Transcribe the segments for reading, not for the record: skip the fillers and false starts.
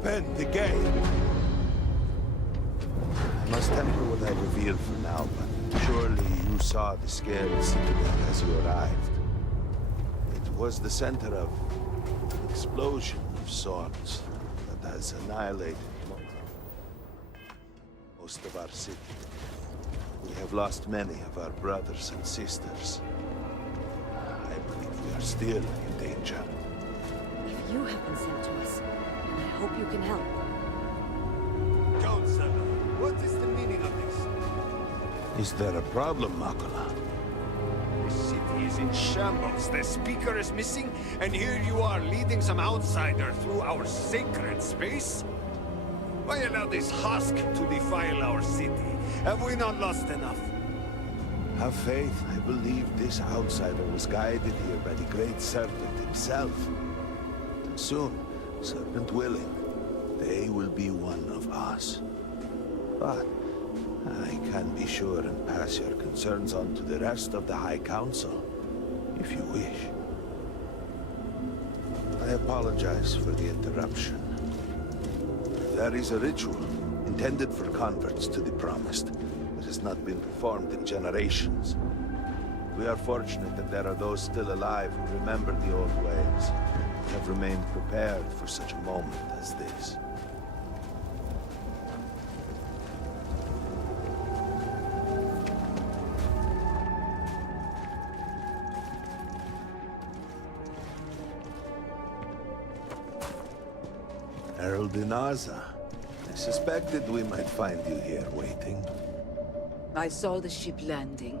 Open the gate! I must temper what I reveal for now, but surely you saw the scary citadel as you arrived. It was the center of an explosion of sorts that has annihilated most of our city. We have lost many of our brothers and sisters. I believe we are still in danger. If you have been sent to us, then I hope you can help. Counselor, what is the meaning of this? Is there a problem, Makula? The city is in shambles, the speaker is missing, and here you are leading some outsider through our sacred space? Why allow this husk to defile our city? Have we not lost enough? Have faith. I believe this outsider was guided here by the great serpent himself. And soon, serpent willing, they will be one of us. But I can be sure and pass your concerns on to the rest of the High Council, if you wish. I apologize for the interruption. There is a ritual intended for converts to the Promised that has not been performed in generations. We are fortunate that there are those still alive who remember the old ways and have remained prepared for such a moment as this. Herald Inaza. I suspected we might find you here waiting. I saw the ship landing.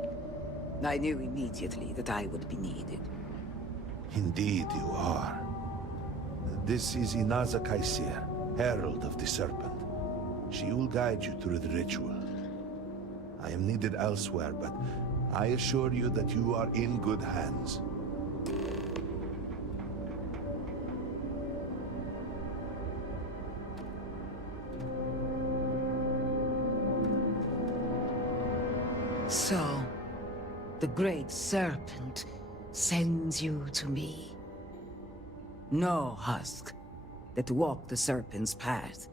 I knew immediately that I would be needed. Indeed you are. This is Inaza Kaisir, Herald of the Serpent. She will guide you through the ritual. I am needed elsewhere, but I assure you that you are in good hands. So, the Great Serpent sends you to me. No husk that walk the Serpent's path.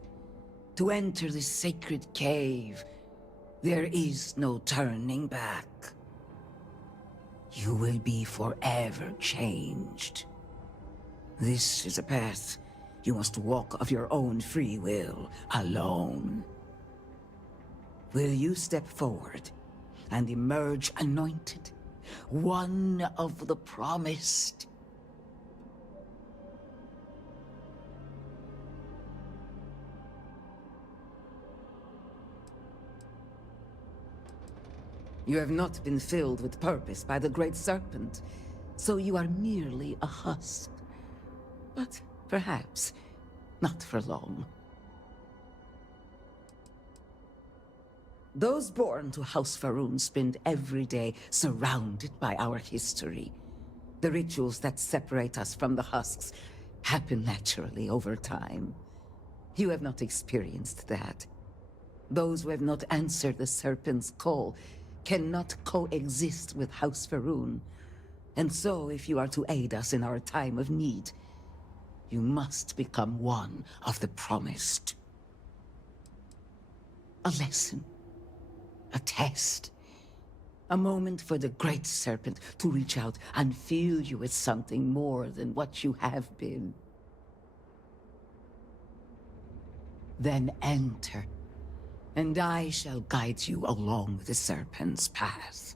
To enter this sacred cave, there is no turning back. You will be forever changed. This is a path you must walk of your own free will, alone. Will you step forward and emerge anointed, one of the Promised? You have not been filled with purpose by the Great Serpent, so you are merely a husk. But perhaps not for long. Those born to House Faroon spend every day surrounded by our history. The rituals that separate us from the husks happen naturally over time. You have not experienced that. Those who have not answered the Serpent's call cannot coexist with House Faroon. And so, if you are to aid us in our time of need, you must become one of the Promised. A lesson. A test. A moment for the Great Serpent to reach out and fill you with something more than what you have been. Then enter, and I shall guide you along the Serpent's path.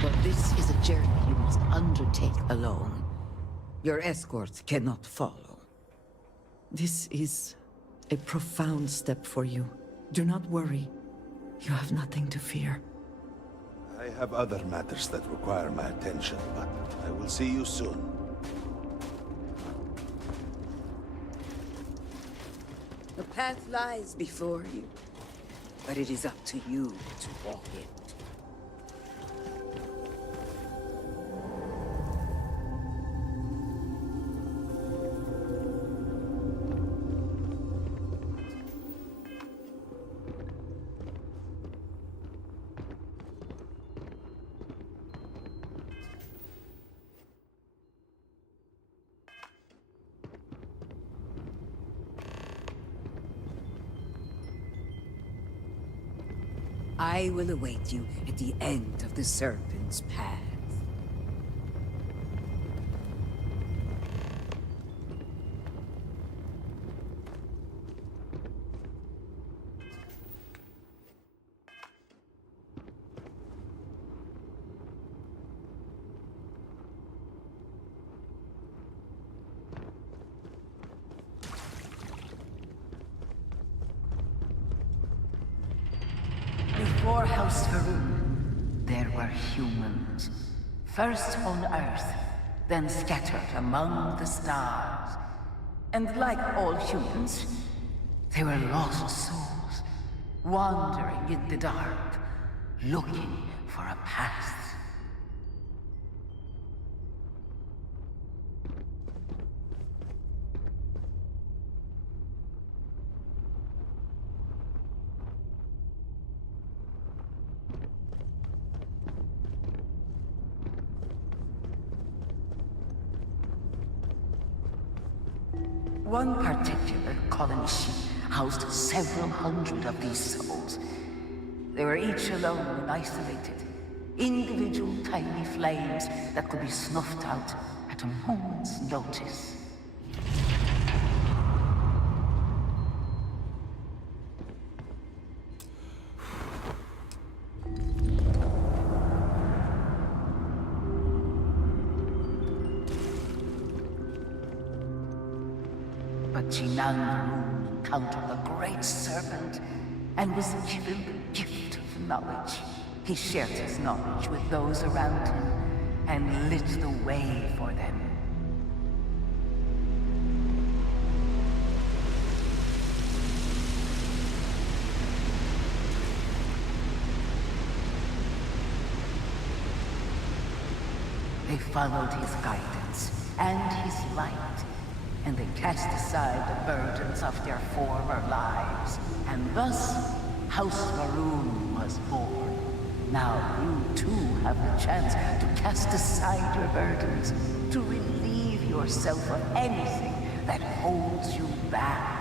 But this is a journey you must undertake alone. Your escort cannot follow. This is a profound step for you. Do not worry. You have nothing to fear. I have other matters that require my attention, but I will see you soon. The path lies before you, but it is up to you to walk it. I will await you at the end of the Serpent's Path. Before House Farouk, there were humans. First on Earth, then scattered among the stars. And like all humans, they were lost souls, wandering in the dark, looking for a path. One particular colony ship housed several hundred of these souls. They were each alone and isolated, individual tiny flames that could be snuffed out at a moment's notice. But Jinang encountered the Great Serpent and was given the gift of knowledge. He shared his knowledge with those around him and lit the way for them. They followed his guidance and his light, and they cast aside the burdens of their former lives. And thus, House Maroon was born. Now you too have the chance to cast aside your burdens, to relieve yourself of anything that holds you back.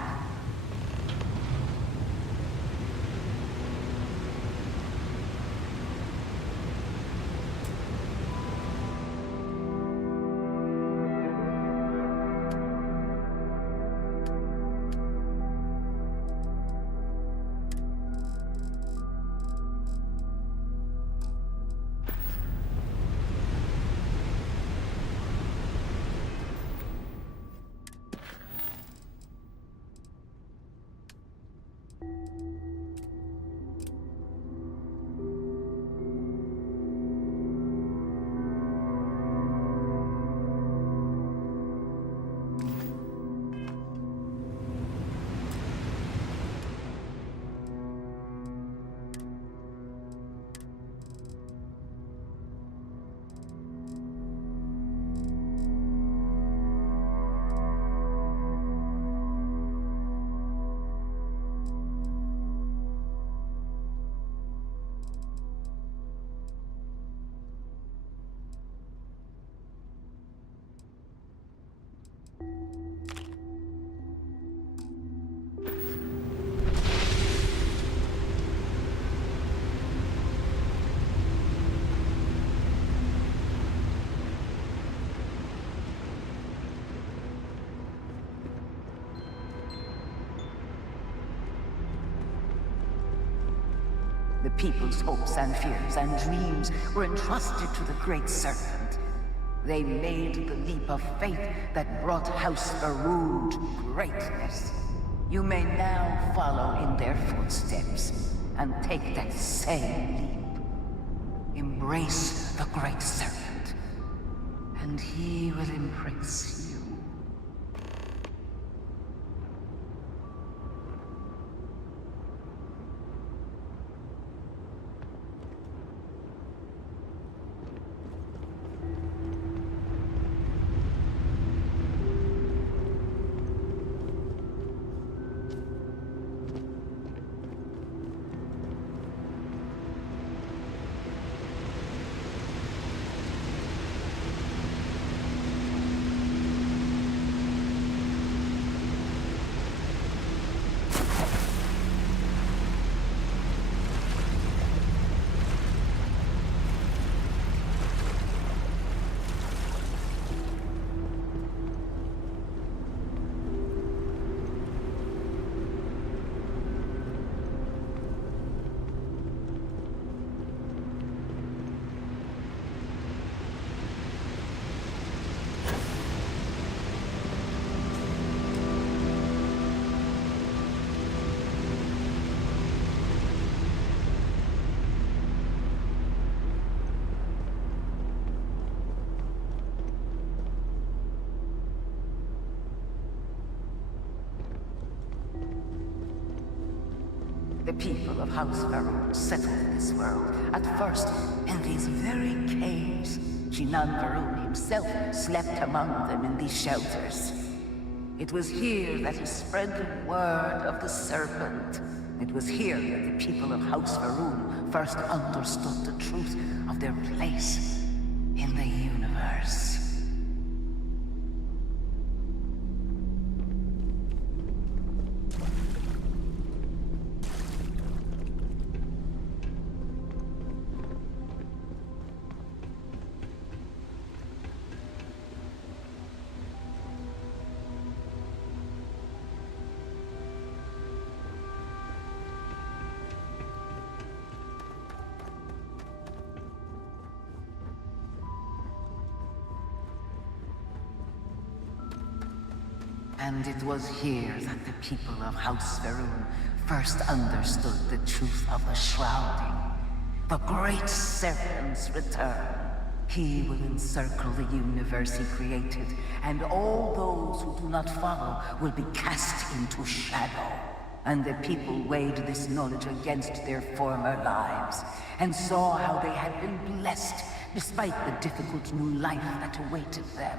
The people's hopes and fears and dreams were entrusted to the Great Serpent. They made the leap of faith that brought House Farouk to greatness. You may now follow in their footsteps and take that same leap. Embrace the Great Serpent, and he will embrace you. The people of House Varun settled this world, at first in these very caves. Shinan Varun himself slept among them in these shelters. It was here that he spread the word of the serpent. It was here that the people of House Varun first understood the truth of their place in the universe. And it was here that the people of House Varun first understood the truth of the shrouding. The great serpent's return. He will encircle the universe he created, and all those who do not follow will be cast into shadow. And the people weighed this knowledge against their former lives, and saw how they had been blessed despite the difficult new life that awaited them.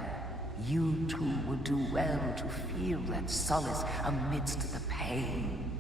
You too would do well to feel that solace amidst the pain.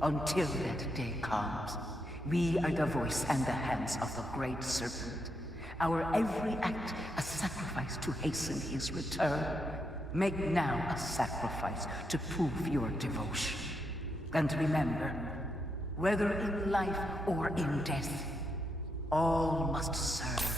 Until that day comes, we are the voice and the hands of the great serpent. Our every act a sacrifice to hasten his return. Make now a sacrifice to prove your devotion. And remember, whether in life or in death, all must serve.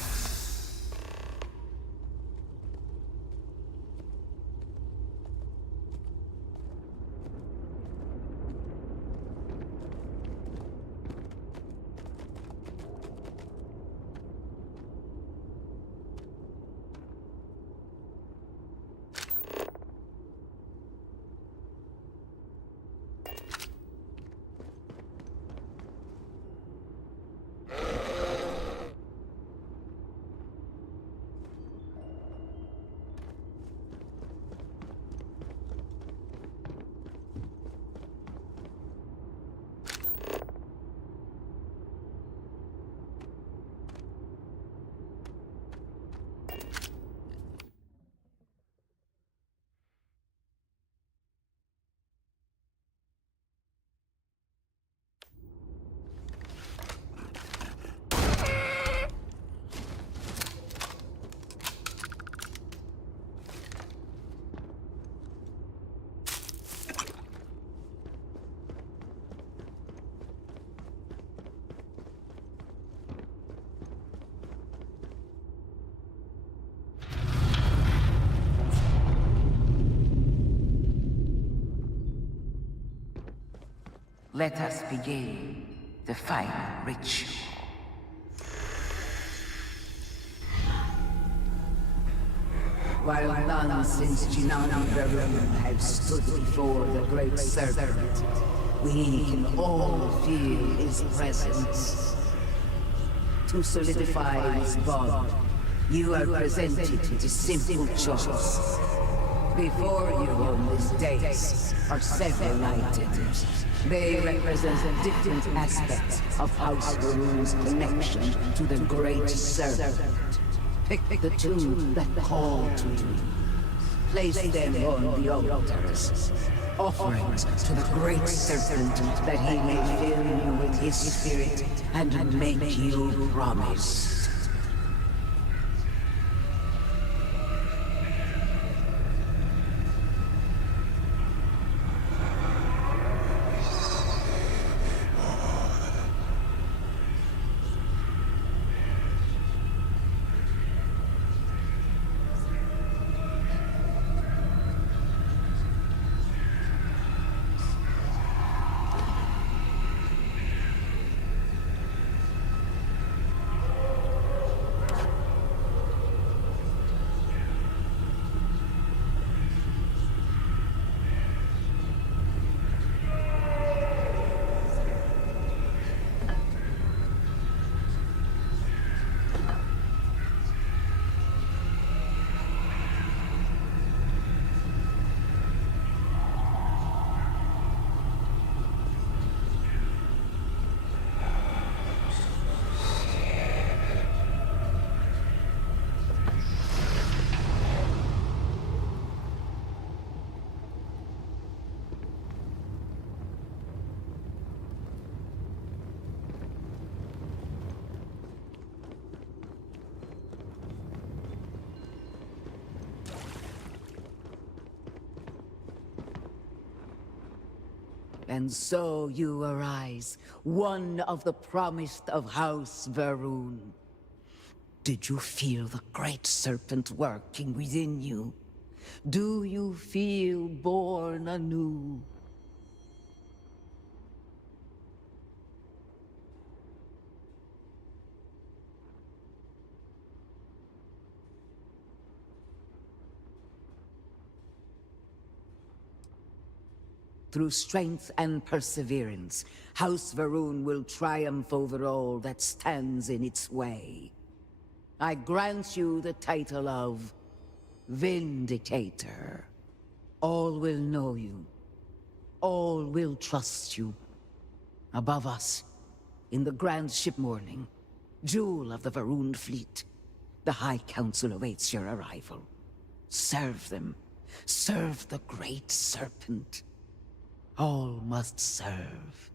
Let us begin the final ritual. While none since Jinani Varun have stood before the great serpent, we can all feel his presence. To solidify his bond, you are presented with a simple choice. Before you on this dais are several items. They represent different aspects of House Varun's connection to the great serpent. Pick the two that call to you. Place them on the altars. Offerings to the great serpent that he may fill you with his spirit and make you promise. And so you arise, one of the promised of House Varun. Did you feel the great serpent working within you? Do you feel born anew? Through strength and perseverance, House Varun will triumph over all that stands in its way. I grant you the title of Vindicator. All will know you. All will trust you. Above us, in the grand ship morning, jewel of the Varun fleet, the High Council awaits your arrival. Serve them. Serve the great serpent. All must serve.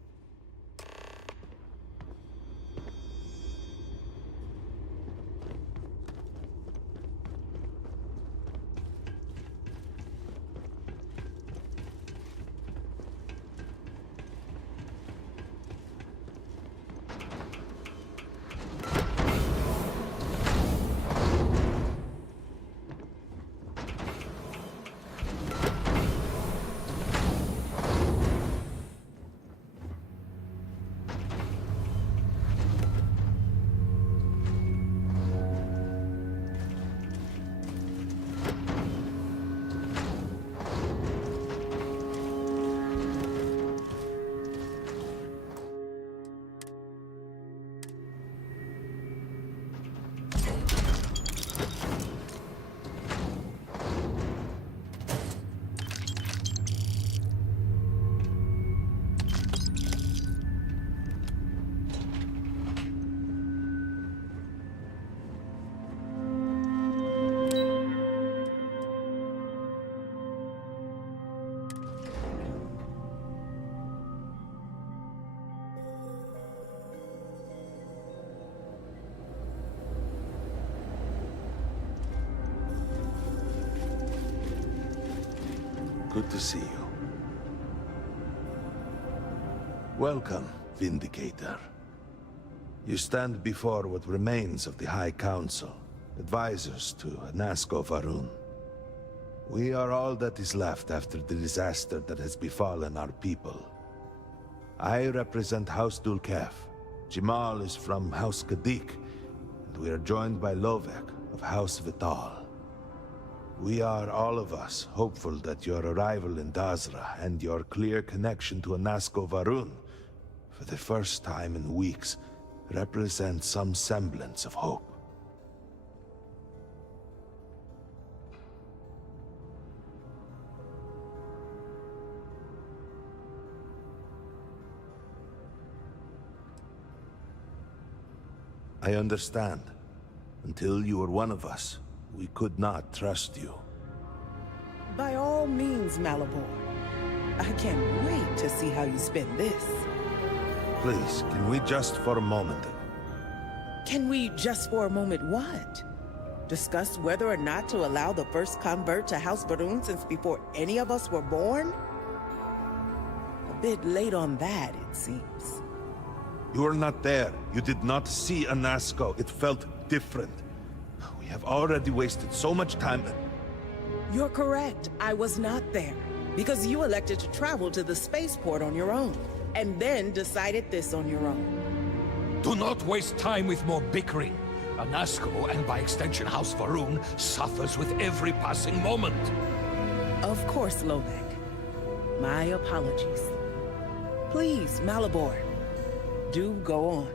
Good to see you. Welcome, Vindicator. You stand before what remains of the High Council, advisors to Nasco Varun. We are all that is left after the disaster that has befallen our people. I represent House Dulkef. Jamal is from House Kadik, and we are joined by Lovek of House Vital. We are, all of us, hopeful that your arrival in Dazra and your clear connection to Anasko Varun, for the first time in weeks, represent some semblance of hope. I understand. Until you were one of us, we could not trust you. By all means, Malabor. I can't wait to see how you spend this. Please, can we just for a moment? Can we just for a moment what? Discuss whether or not to allow the first convert to House Varun since before any of us were born? A bit late on that, it seems. You were not there. You did not see Anasko. It felt different. We have already wasted so much time. You're correct. I was not there. Because you elected to travel to the spaceport on your own. And then decided this on your own. Do not waste time with more bickering. Anasko, and by extension House Varun, suffers with every passing moment. Of course, Lovek. My apologies. Please, Malabor. Do go on.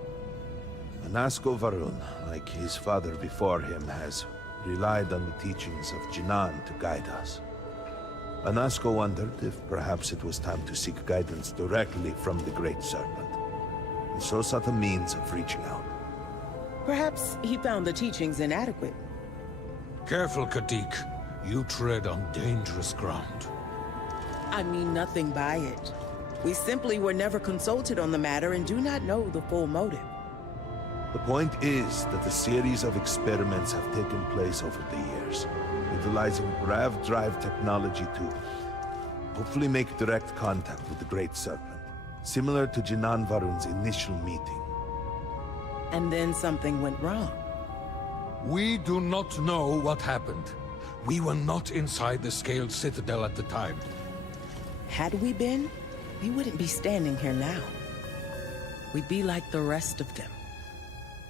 Anasko Varun, like his father before him, has relied on the teachings of Jinan to guide us. Anasko wondered if perhaps it was time to seek guidance directly from the Great Serpent, and so sought a means of reaching out. Perhaps he found the teachings inadequate. Careful, Kadik. You tread on dangerous ground. I mean nothing by it. We simply were never consulted on the matter and do not know the full motive. The point is that a series of experiments have taken place over the years, utilizing grav drive technology to hopefully make direct contact with the Great Serpent, similar to Jinan Varun's initial meeting. And then something went wrong. We do not know what happened. We were not inside the Scaled Citadel at the time. Had we been, we wouldn't be standing here now. We'd be like the rest of them.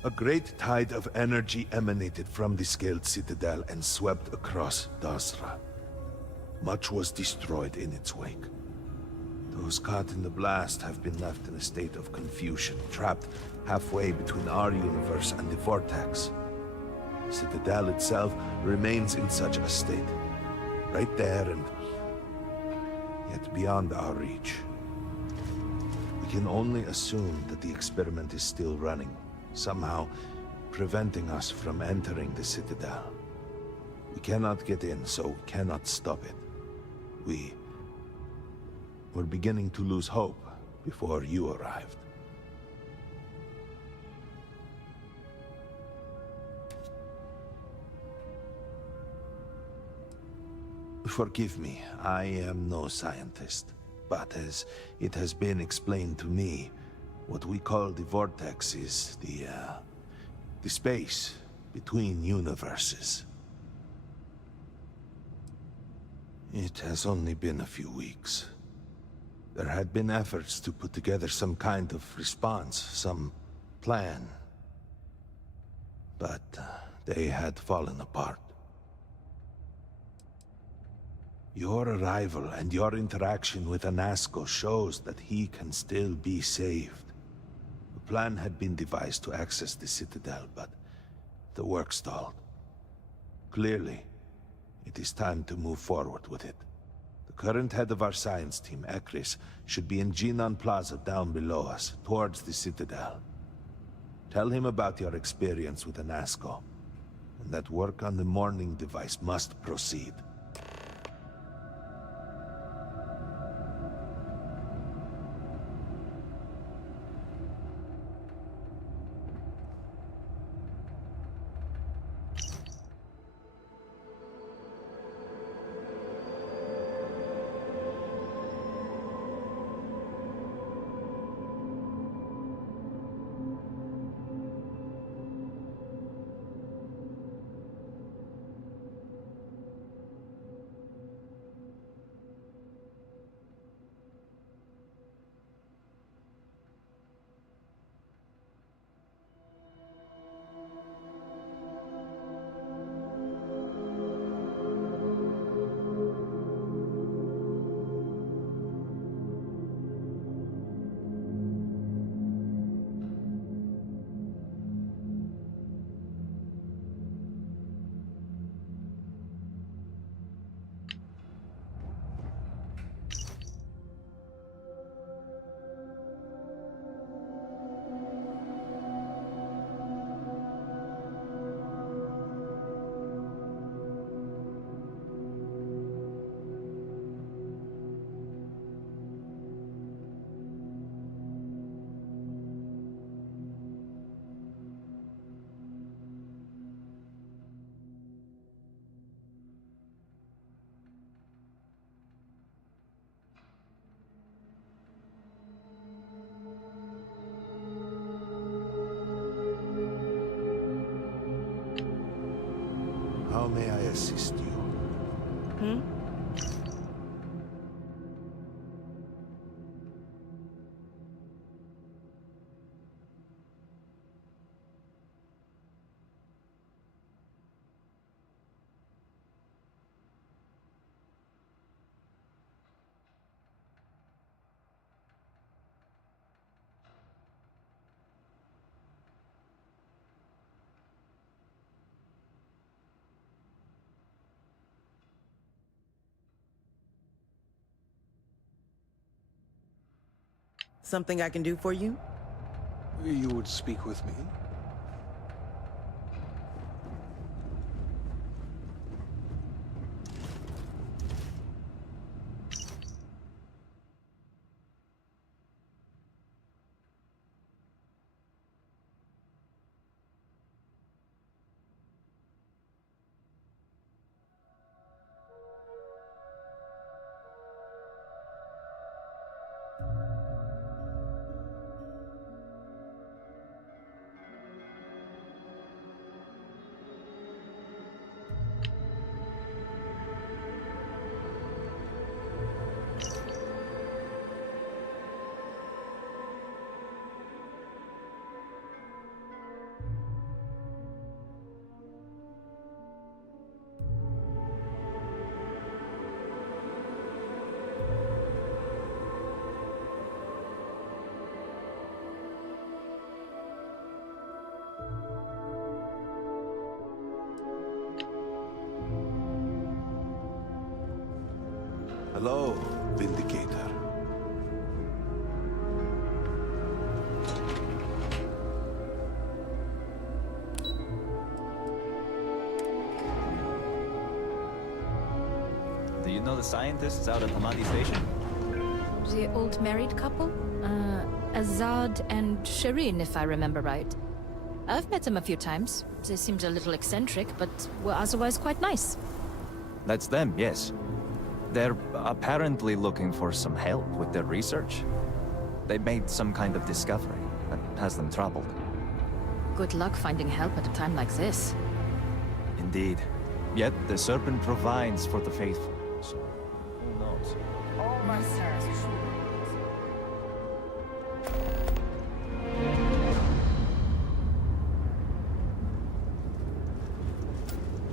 A great tide of energy emanated from the Scaled Citadel and swept across Dazra. Much was destroyed in its wake. Those caught in the blast have been left in a state of confusion, trapped halfway between our universe and the Vortex. The Citadel itself remains in such a state, right there and yet beyond our reach. We can only assume that the experiment is still running, somehow preventing us from entering the Citadel. We cannot get in, so we cannot stop it. We're beginning to lose hope before you arrived. Forgive me, I am no scientist, but as it has been explained to me, what we call the Vortex is the space between universes. It has only been a few weeks. There had been efforts to put together some kind of response, some plan. But they had fallen apart. Your arrival and your interaction with Anasko shows that he can still be saved. A plan had been devised to access the Citadel, but the work stalled. Clearly, it is time to move forward with it. The current head of our science team, Ekris, should be in Jinan Plaza down below us, towards the Citadel. Tell him about your experience with Anasko, and that work on the morning device must proceed. may I assist you? Something I can do for you? You would speak with me? Hello, Vindicator. Do you know the scientists out at Hamadi Station? The old married couple? Azad and Shireen, if I remember right. I've met them a few times. They seemed a little eccentric, but were otherwise quite nice. That's them, yes. They're apparently looking for some help with their research. They made some kind of discovery that has them troubled. Good luck finding help at a time like this. Indeed. Yet the Serpent provides for the faithful, so who knows?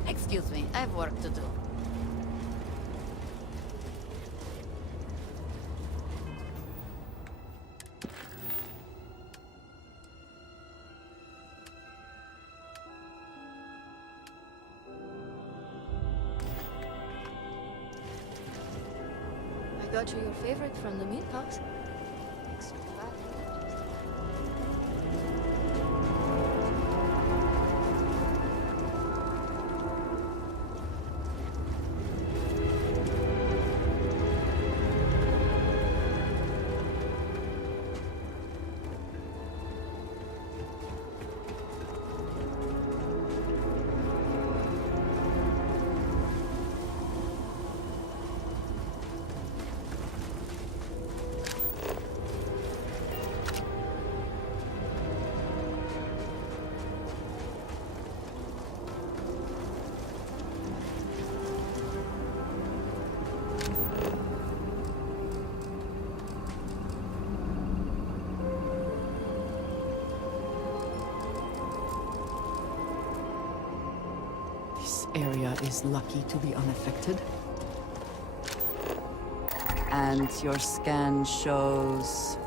Excuse me, I have work to do. I got you your favorite from the meat box. Extra fat. This area is lucky to be unaffected. And your scan shows...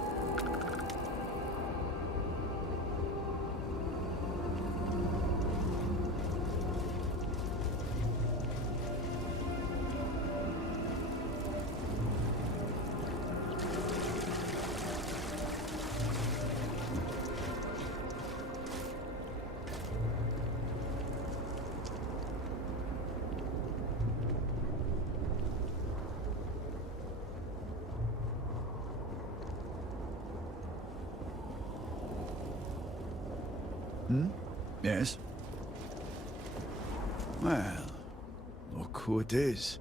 Yes? Well, look who it is.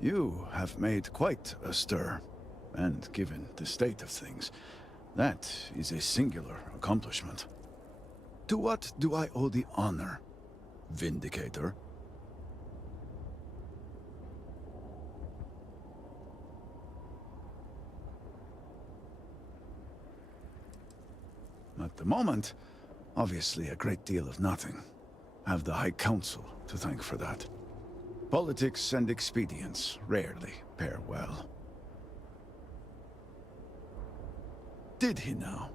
You have made quite a stir, and given the state of things, that is a singular accomplishment. To what do I owe the honor, Vindicator? the moment, obviously a great deal of nothing. Have the High Council to thank for that. Politics and expedience rarely pair well. Did he now?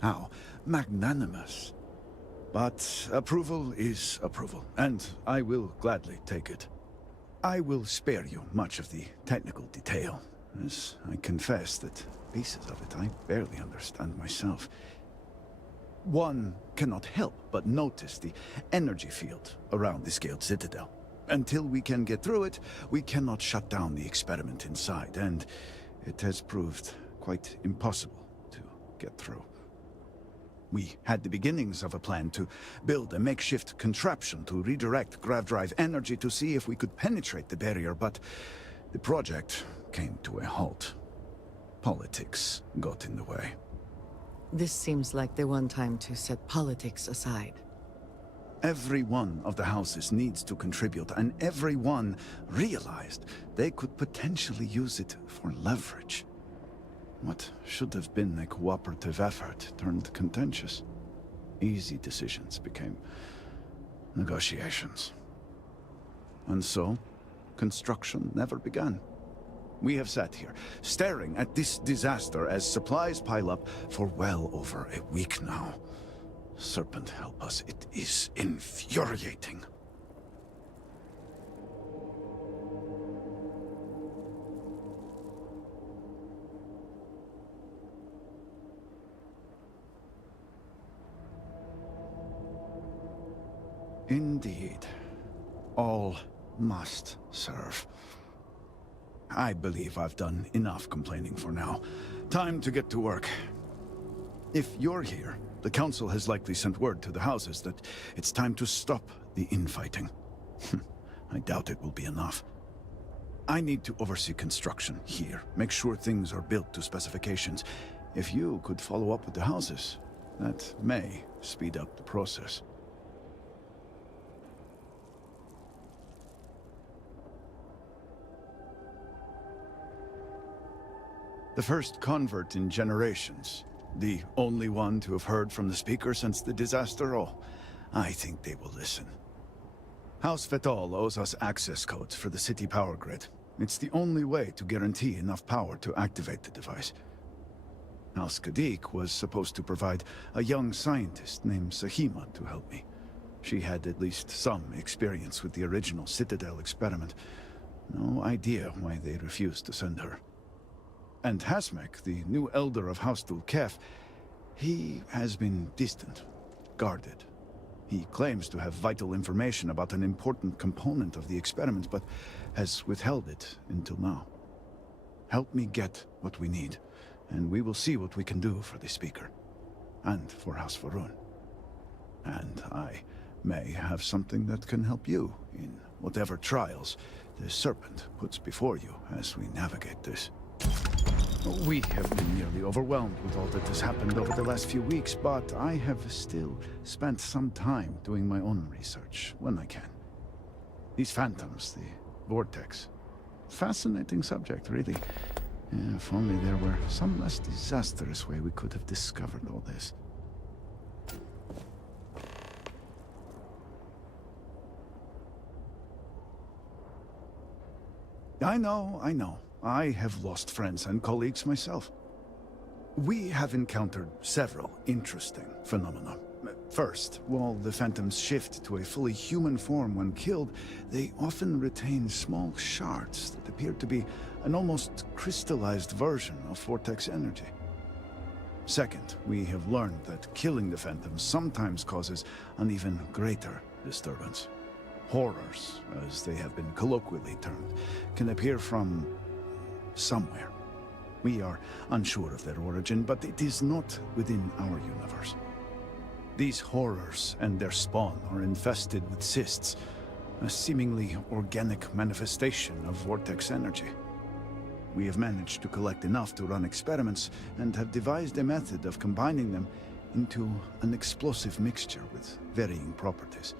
How magnanimous. But approval is approval, and I will gladly take it. I will spare you much of the technical detail, as I confess that pieces of it I barely understand myself. One cannot help but notice the energy field around the scaled citadel. Until we can get through it, we cannot shut down the experiment inside, and it has proved quite impossible to get through. We had the beginnings of a plan to build a makeshift contraption to redirect grav drive energy to see if we could penetrate the barrier, but the project came to a halt. Politics got in the way. This seems like the one time to set politics aside. Every one of the houses needs to contribute, and everyone realized they could potentially use it for leverage. What should have been a cooperative effort turned contentious. Easy decisions became negotiations. And so, construction never began. We have sat here, staring at this disaster as supplies pile up for well over a week now. Serpent help us, it is infuriating. Indeed. All must serve. I believe I've done enough complaining for now. Time to get to work. If you're here, the Council has likely sent word to the houses that it's time to stop the infighting. I doubt it will be enough. I need to oversee construction here, make sure things are built to specifications. If you could follow up with the houses, that may speed up the process. The first convert in generations. The only one to have heard from the Speaker since the disaster. Oh, I think they will listen. House Fetal owes us access codes for the city power grid. It's the only way to guarantee enough power to activate the device. House Kadik was supposed to provide a young scientist named Sahima to help me. She had at least some experience with the original Citadel experiment. No idea why they refused to send her. And Hasmek, the new elder of House Dulkef, he has been distant, guarded. He claims to have vital information about an important component of the experiment, but has withheld it until now. Help me get what we need, and we will see what we can do for the Speaker, and for House Varun. And I may have something that can help you in whatever trials the Serpent puts before you as we navigate this. We have been nearly overwhelmed with all that has happened over the last few weeks, but I have still spent some time doing my own research when I can. These phantoms, the vortex. Fascinating subject, really. If only there were some less disastrous way we could have discovered all this. I know. I have lost friends and colleagues myself. We have encountered several interesting phenomena. First, while the phantoms shift to a fully human form when killed, they often retain small shards that appear to be an almost crystallized version of vortex energy. Second, we have learned that killing the phantoms sometimes causes an even greater disturbance. Horrors, as they have been colloquially termed, can appear from somewhere. We are unsure of their origin, but it is not within our universe. These horrors and their spawn are infested with cysts, a seemingly organic manifestation of vortex energy. We have managed to collect enough to run experiments and have devised a method of combining them into an explosive mixture with varying properties.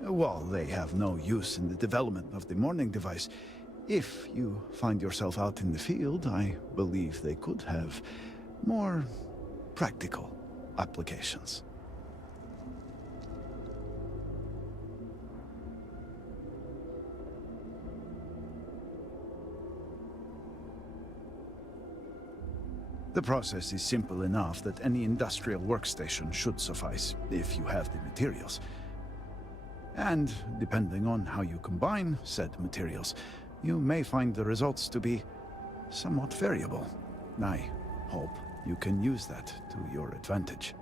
While they have no use in the development of the morning device, if you find yourself out in the field, I believe they could have more practical applications. The process is simple enough that any industrial workstation should suffice, if you have the materials. And depending on how you combine said materials, you may find the results to be somewhat variable. I hope you can use that to your advantage.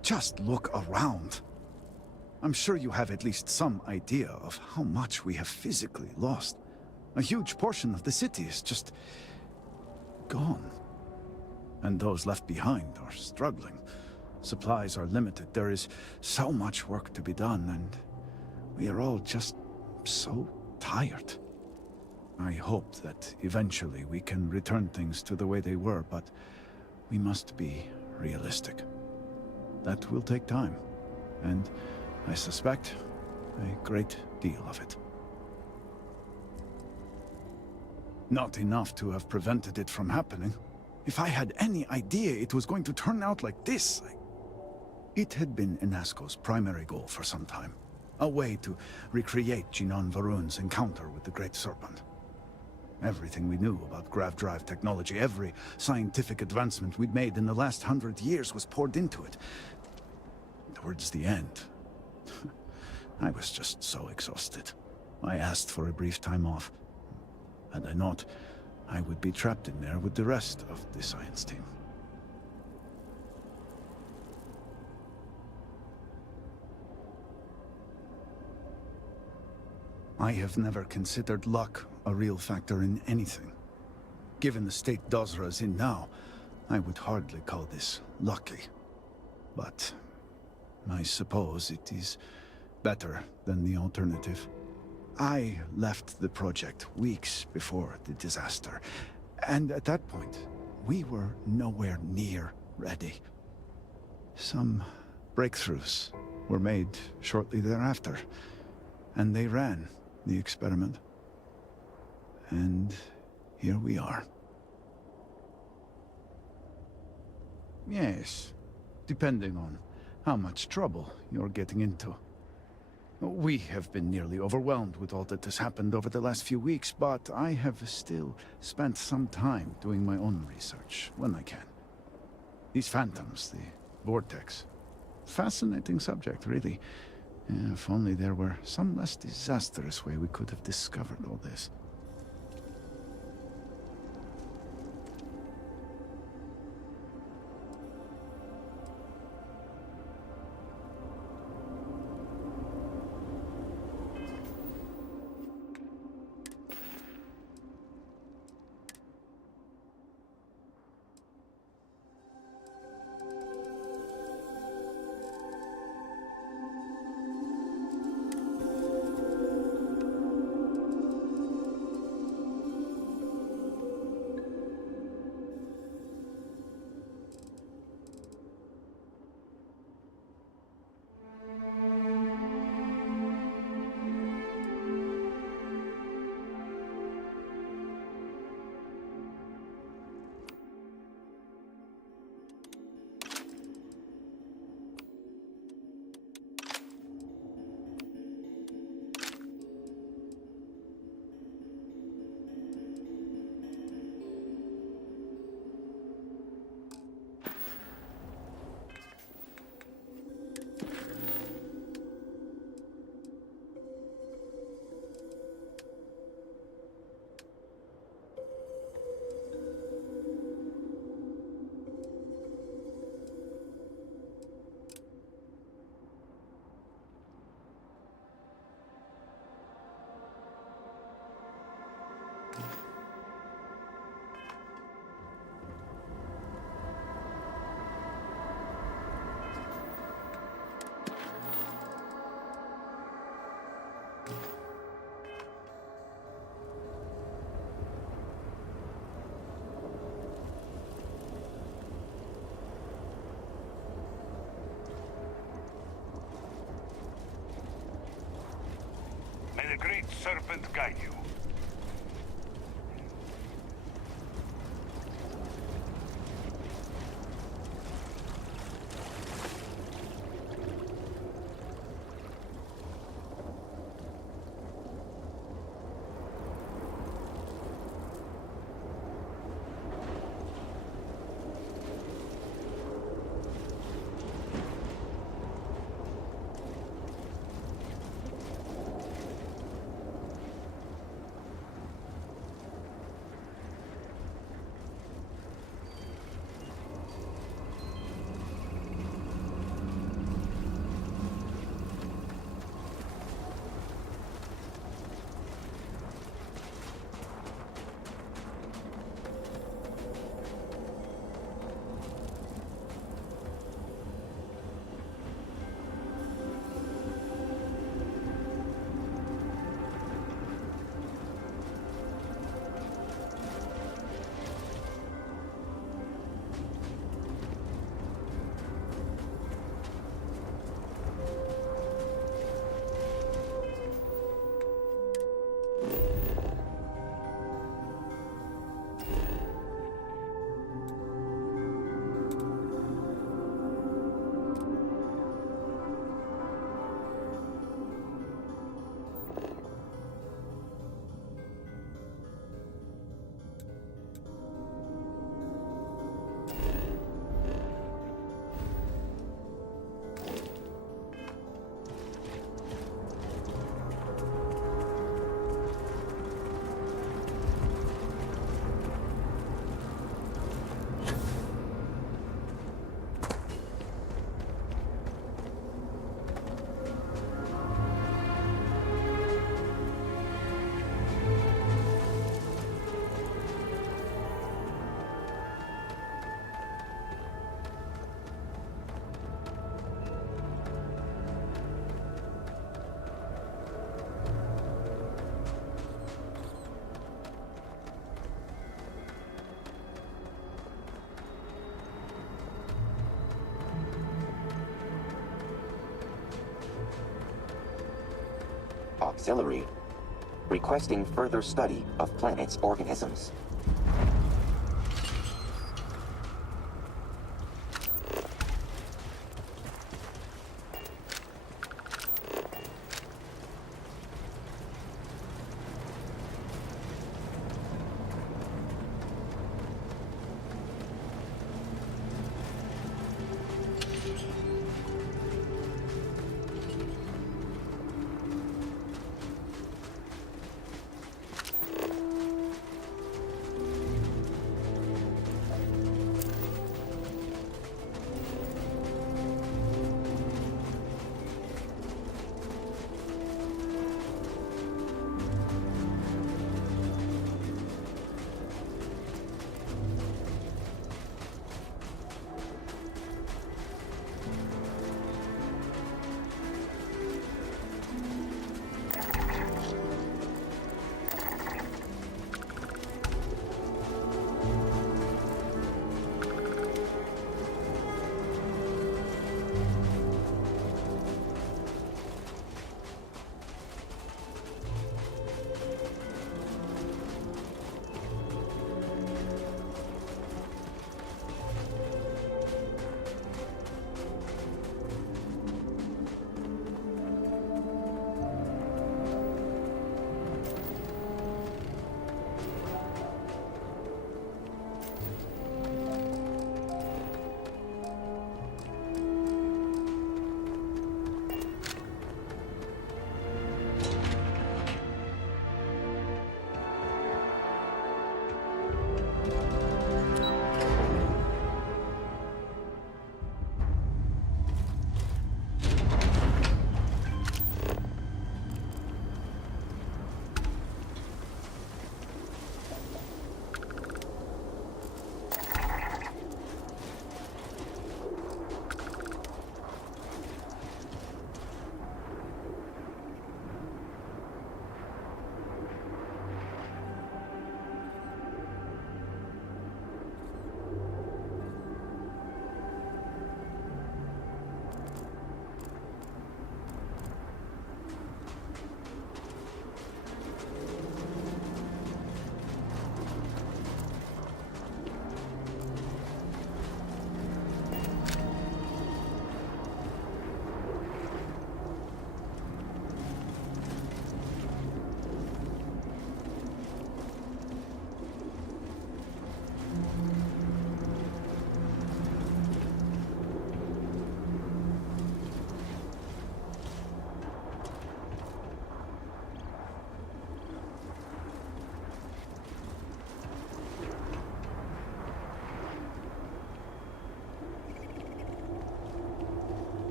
Just look around. I'm sure you have at least some idea of how much we have physically lost. A huge portion of the city is just gone. And those left behind are struggling. Supplies are limited. There is so much work to be done, and we are all just so tired. I hope that eventually we can return things to the way they were, but we must be realistic. That will take time, and I suspect a great deal of it. Not enough to have prevented it from happening. If I had any idea it was going to turn out like this, It had been Inasco's primary goal for some time. A way to recreate Jinan Varun's encounter with the Great Serpent. Everything we knew about grav drive technology, every scientific advancement we'd made in the last 100 years was poured into it. Towards the end, I was just so exhausted. I asked for a brief time off. Had I not, I would be trapped in there with the rest of the science team. I have never considered luck a real factor in anything. Given the state Dozra is in now, I would hardly call this lucky. But I suppose it is better than the alternative. I left the project weeks before the disaster, and at that point, we were nowhere near ready. Some breakthroughs were made shortly thereafter, and they ran the experiment. And here we are. Yes, depending on how much trouble you're getting into. We have been nearly overwhelmed with all that has happened over the last few weeks, but I have still spent some time doing my own research when I can. These phantoms, the vortex. Fascinating subject, really. If only there were some less disastrous way we could have discovered all this. serpent guide you. Auxiliary. Requesting further study of planet's organisms.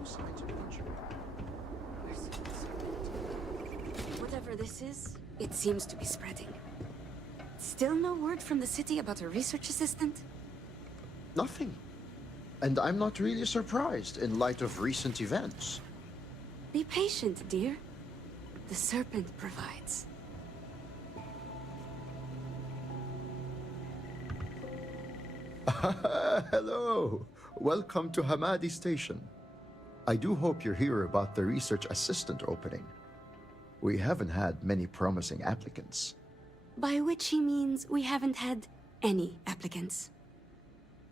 no signs of injury. Whatever this is, it seems to be spreading. Still no word from the city about a research assistant? Nothing. And I'm not really surprised in light of recent events. Be patient, dear. The serpent provides. Hello. Welcome to Hamadi Station. I do hope you're here about the research assistant opening. We haven't had many promising applicants. By which he means we haven't had any applicants.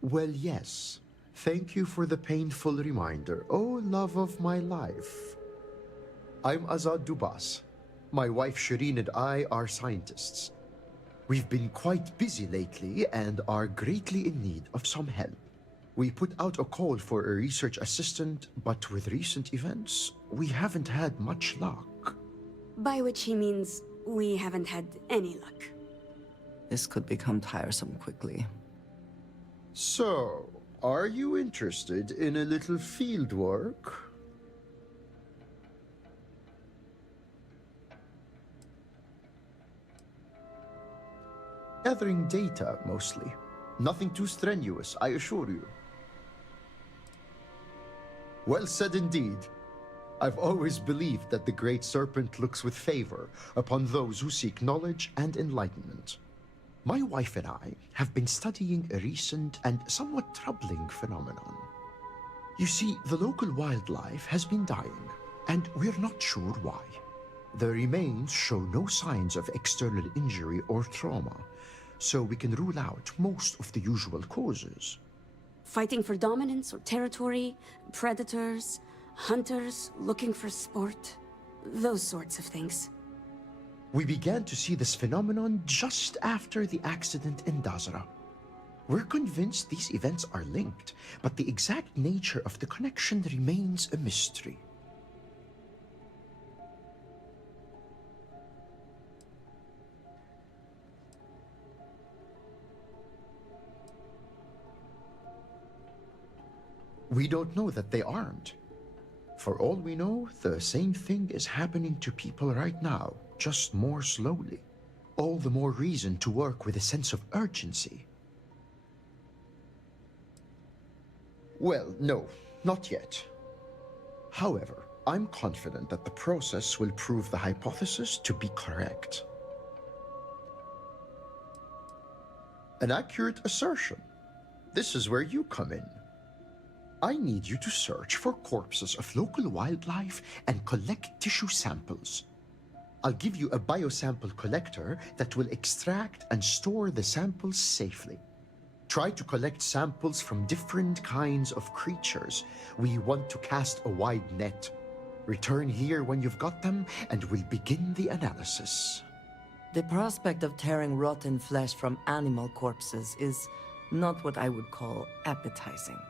Well, yes. Thank you for the painful reminder. Oh, love of my life. I'm Azad Dubas. My wife Shireen and I are scientists. We've been quite busy lately and are greatly in need of some help. We put out a call for a research assistant, but with recent events, we haven't had much luck. By which he means we haven't had any luck. This could become tiresome quickly. So, are you interested in a little field work? Gathering data, mostly. Nothing too strenuous, I assure you. Well said indeed. I've always believed that the Great Serpent looks with favor upon those who seek knowledge and enlightenment. My wife and I have been studying a recent and somewhat troubling phenomenon. You see, the local wildlife has been dying, and we're not sure why. The remains show no signs of external injury or trauma, so we can rule out most of the usual causes. Fighting for dominance or territory, predators, hunters looking for sport, those sorts of things. We began to see this phenomenon just after the accident in Dazra. We're convinced these events are linked, but the exact nature of the connection remains a mystery. We don't know that they aren't. For all we know, the same thing is happening to people right now, just more slowly. All the more reason to work with a sense of urgency. Well, no, not yet. However, I'm confident that the process will prove the hypothesis to be correct. An accurate assertion. This is where you come in. I need you to search for corpses of local wildlife and collect tissue samples. I'll give you a biosample collector that will extract and store the samples safely. Try to collect samples from different kinds of creatures. We want to cast a wide net. Return here when you've got them, and we'll begin the analysis. The prospect of tearing rotten flesh from animal corpses is not what I would call appetizing.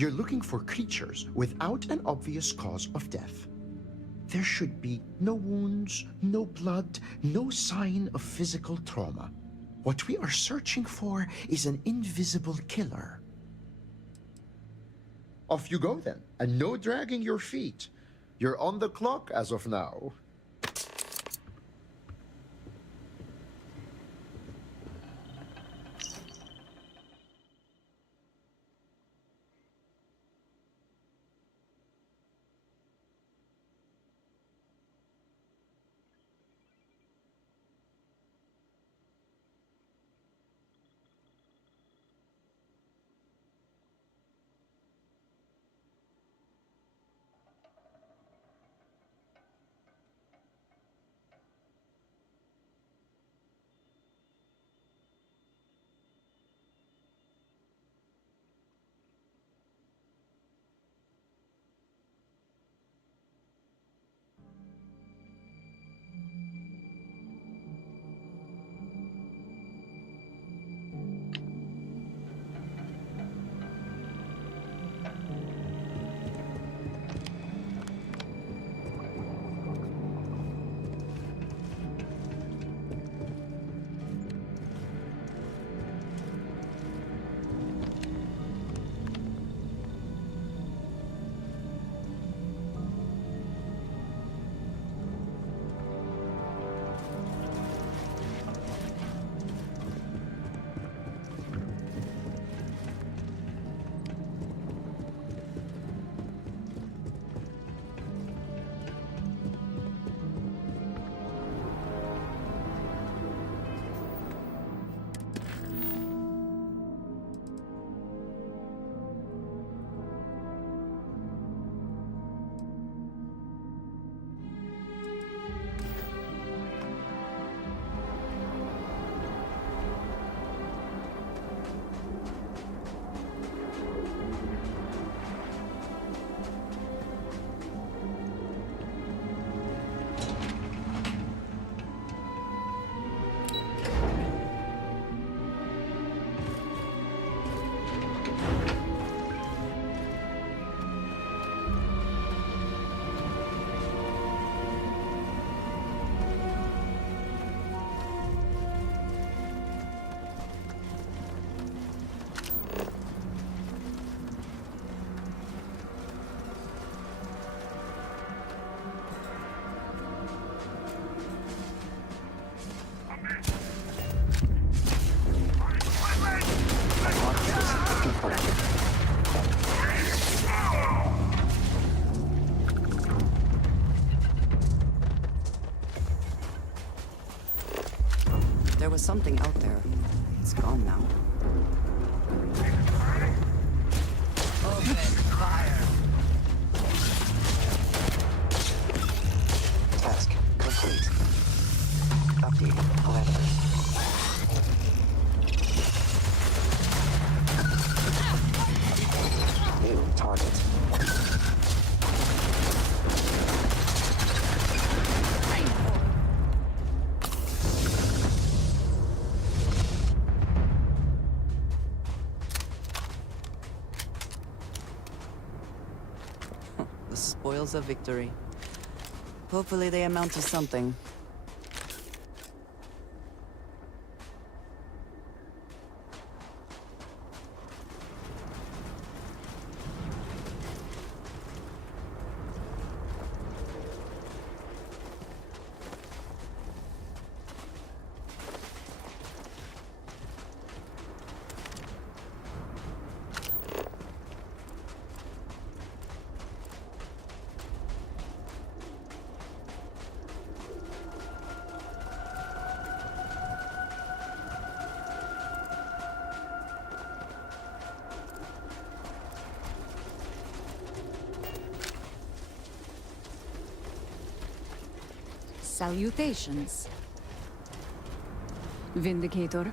You're looking for creatures without an obvious cause of death. There should be no wounds, no blood, no sign of physical trauma. What we are searching for is an invisible killer. Off you go then, and no dragging your feet. You're on the clock as of now. something out there. It's gone now. Open fire. Task complete. Updating parameters. New target. The spoils of victory. Hopefully they amount to something. Salutations. Vindicator.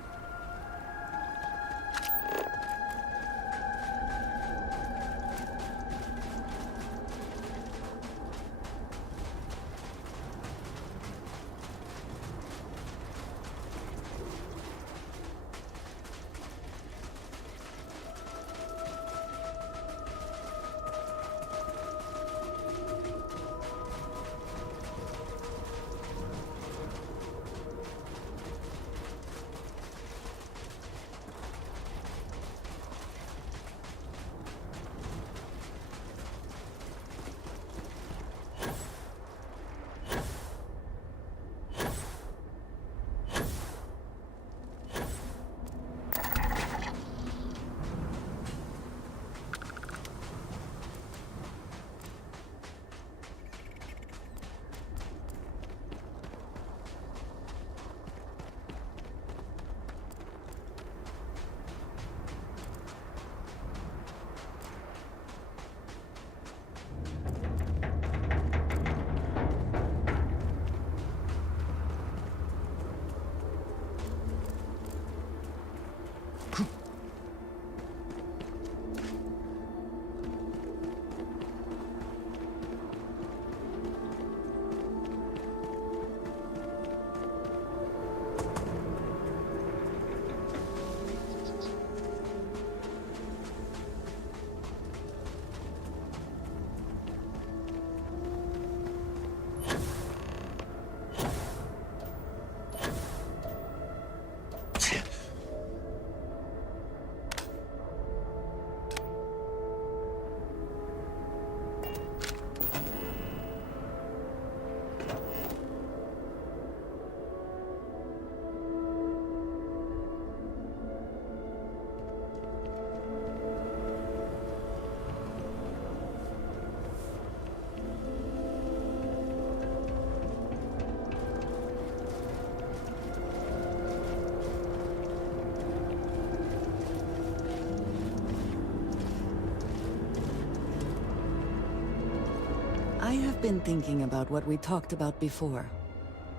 I have been thinking about what we talked about before.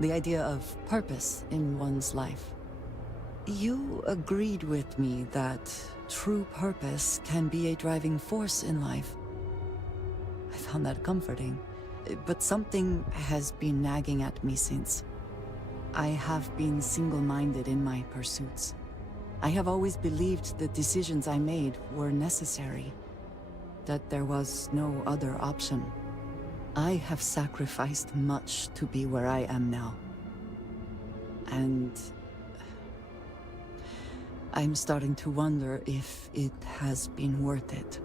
The idea of purpose in one's life. You agreed with me that true purpose can be a driving force in life. I found that comforting. But something has been nagging at me since. I have been single-minded in my pursuits. I have always believed the decisions I made were necessary, that there was no other option. I have sacrificed much to be where I am now. And I'm starting to wonder if it has been worth it.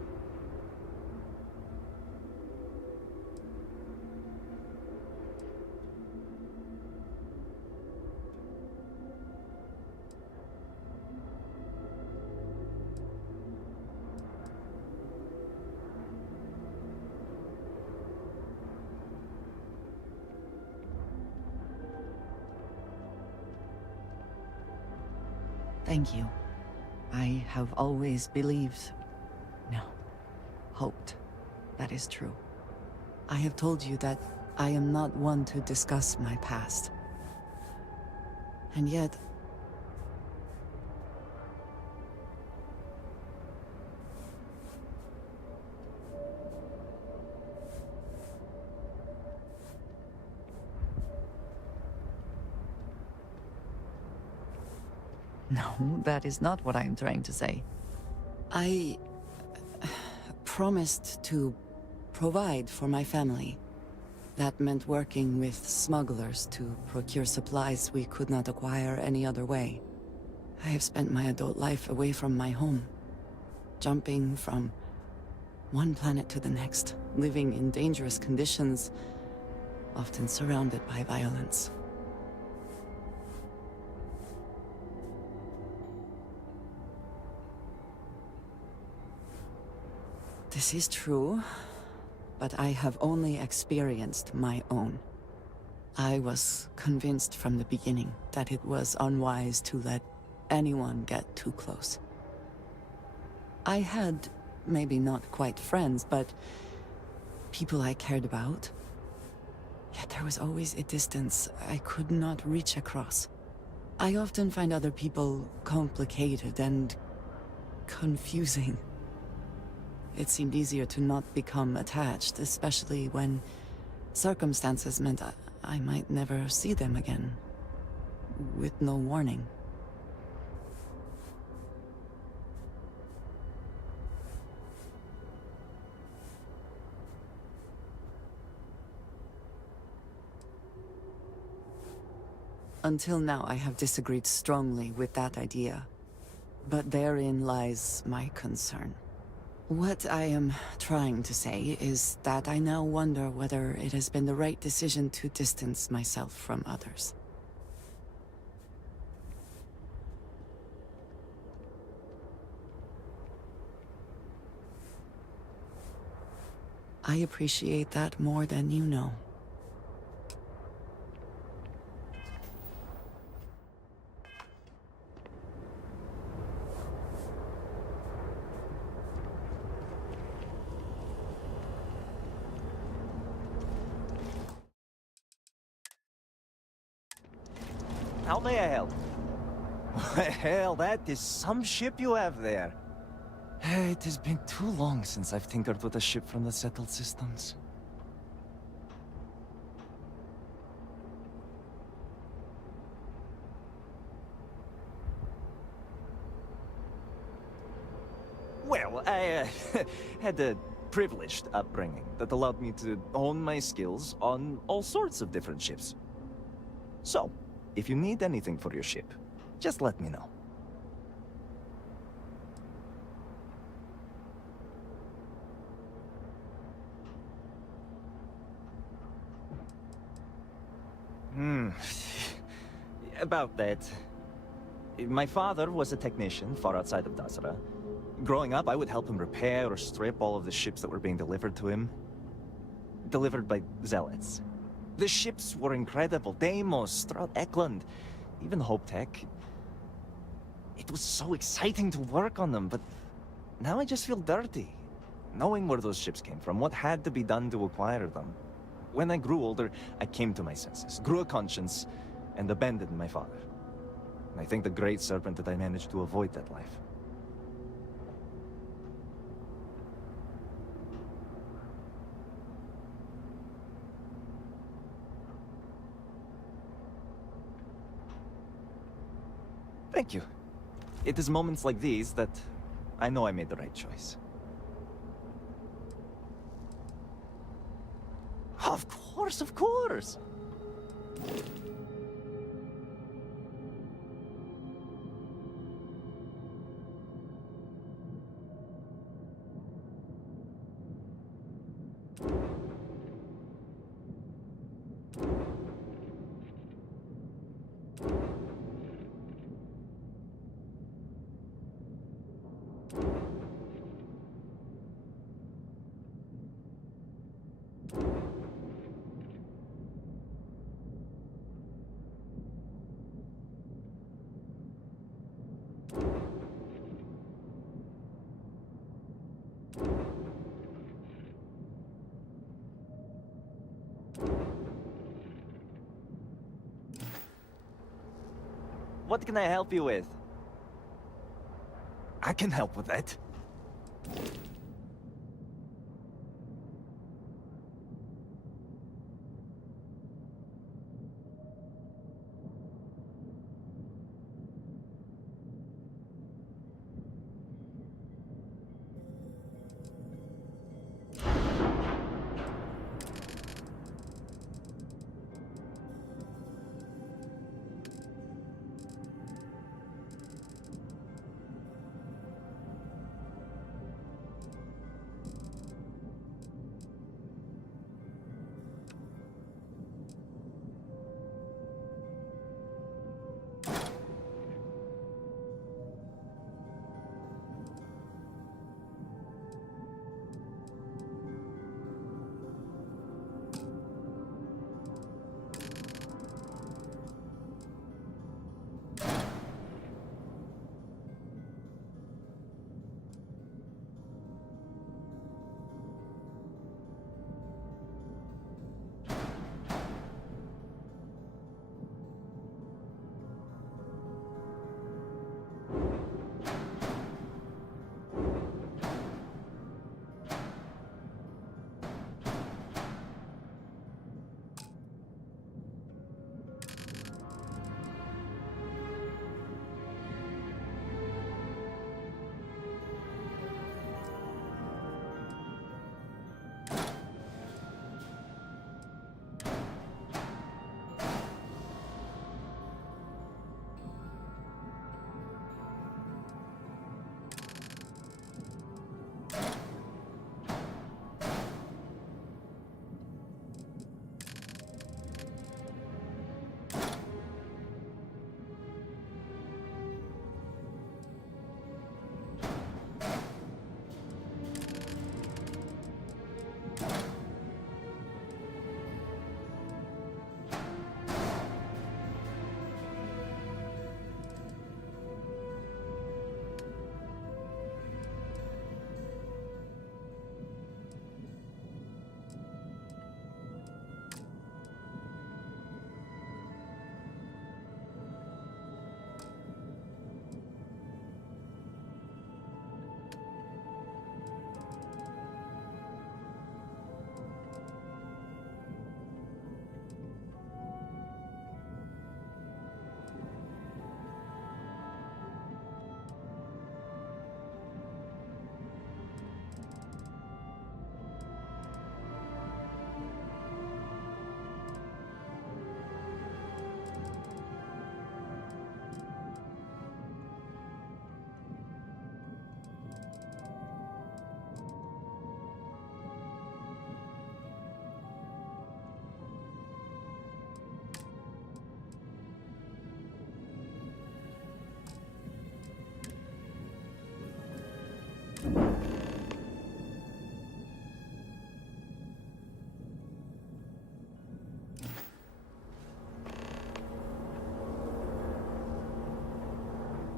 Thank you. I have always believed, no, hoped that is true. I have told you that I am not one to discuss my past. And yet, no, that is not what I am trying to say. I promised to provide for my family. That meant working with smugglers to procure supplies we could not acquire any other way. I have spent my adult life away from my home, jumping from one planet to the next, living in dangerous conditions, often surrounded by violence. This is true, but I have only experienced my own. I was convinced from the beginning that it was unwise to let anyone get too close. I had, maybe not quite friends, but people I cared about. Yet there was always a distance I could not reach across. I often find other people complicated and confusing. It seemed easier to not become attached, especially when circumstances meant I might never see them again, with no warning. Until now, I have disagreed strongly with that idea, but therein lies my concern. What I am trying to say is that I now wonder whether it has been the right decision to distance myself from others. I appreciate that more than you know. How may I help? Well, that is some ship you have there. It has been too long since I've tinkered with a ship from the settled systems. Well, I had a privileged upbringing that allowed me to hone my skills on all sorts of different ships. So, if you need anything for your ship, just let me know. About that. My father was a technician far outside of Dasra. Growing up, I would help him repair or strip all of the ships that were being delivered to him. Delivered by zealots. The ships were incredible. Deimos, throughout Ekland, even Hope Tech. It was so exciting to work on them, but now I just feel dirty. Knowing where those ships came from, what had to be done to acquire them. When I grew older, I came to my senses, grew a conscience, and abandoned my father. I thank the Great Serpent that I managed to avoid that life. Thank you. It is moments like these that I know I made the right choice. Of course, of course! What can I help you with? I can help with that.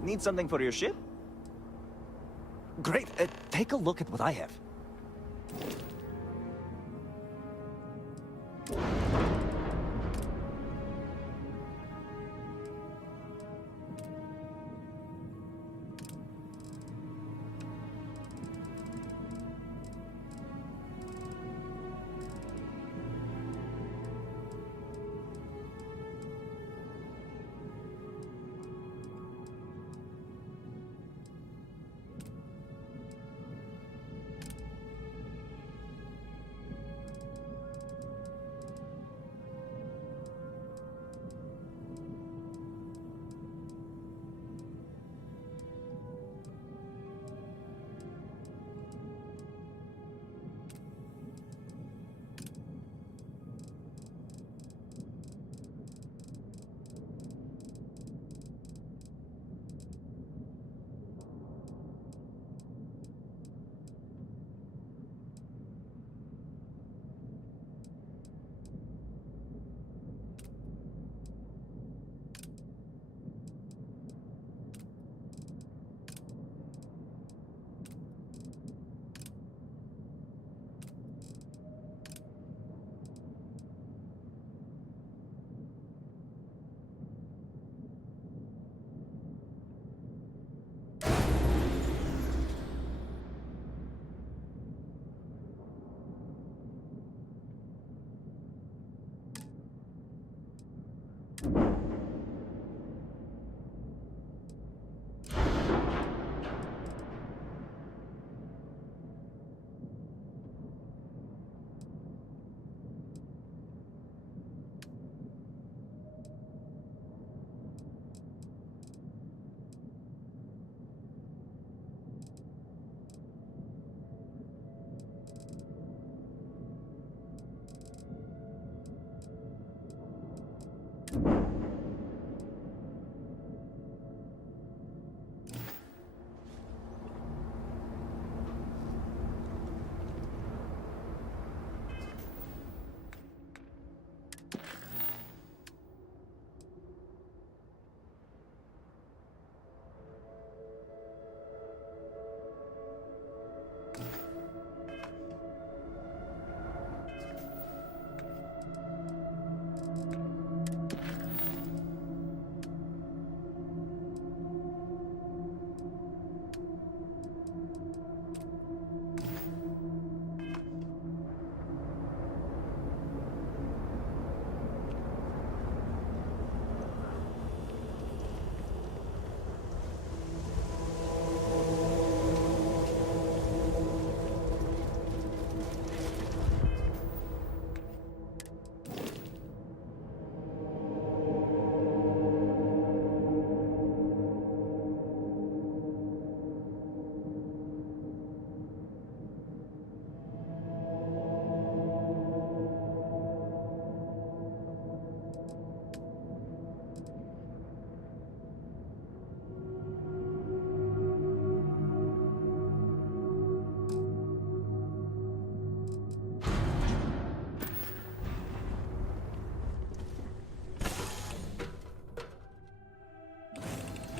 Need something for your ship? Great, take a look at what I have.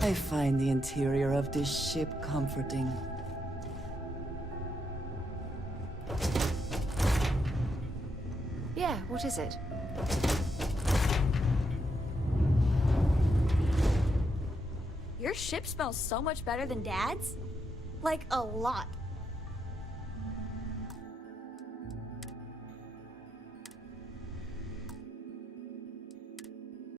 I find the interior of this ship comforting. Yeah, what is it? Your ship smells so much better than Dad's? Like, a lot.